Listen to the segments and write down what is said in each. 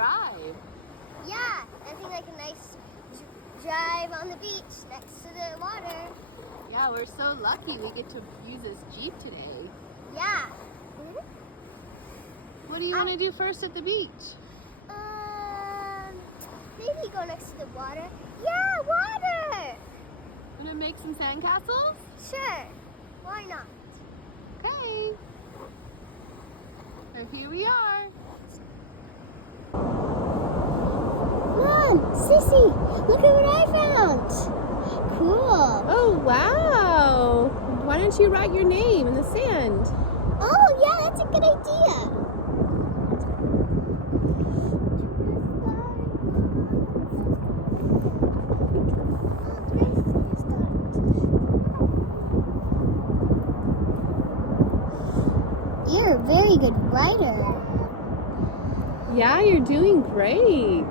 drive. Yeah, I think like a nice drive on the beach next to the water. Yeah, we're so lucky we get to use this Jeep today. Yeah. What do you want to do first at the beach? Maybe go next to the water. Yeah, water! Want to make some sandcastles? Sure. Why not? Okay. So here we are. Mom, Sissy, look at what I found. Cool. Oh, wow. Why don't you write your name in the sand? Oh, yeah, that's a good idea. You're a very good writer. Yeah, you're doing great.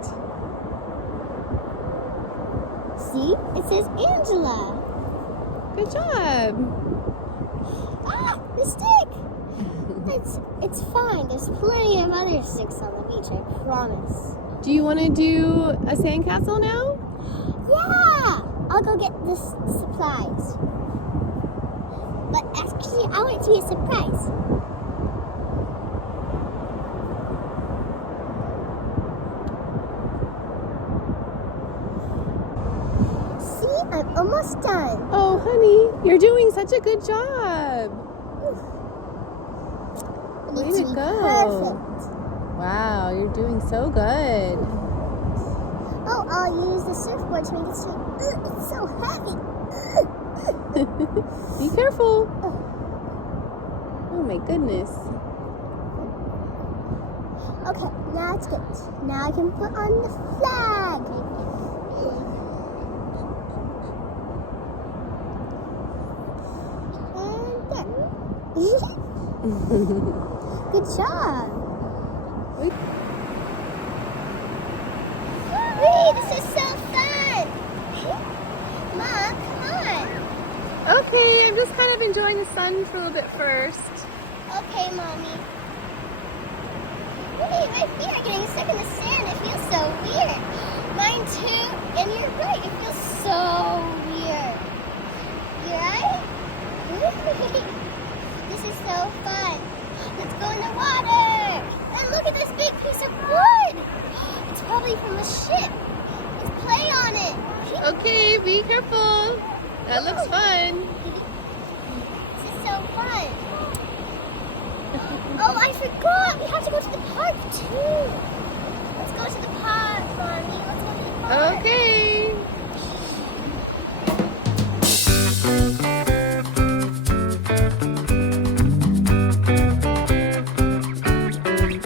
See? It says Angela. Good job. Ah, the stick! It's fine. There's plenty of other sticks on the beach, I promise. Do you want to do a sandcastle now? Yeah! I'll go get the supplies. But actually, I want it to be a surprise. See? I'm almost done. Oh, honey, you're doing such a good job. It Way needs to to be go. perfect. Wow, you're doing so good. Oh, I'll use the surfboard to make it straight. It's so heavy. Be careful. Oh my goodness. Okay, now it's good. Now I can put on the flag. And there. Good job. Wait. Wait, this is so fun. Mom, come on. Okay, I'm just kind of enjoying the sun for a little bit first. Okay, Mommy. Wait, my feet are getting stuck in the sand. It feels so weird. Mine too. And you're right. It feels so weird. You right? This is so fun. Let's go in the water. And look at this big piece of wood. It's probably from a ship. Let's play on it. Okay, be careful. That looks fun. This is so fun. Oh, I forgot. We have to go to the park too.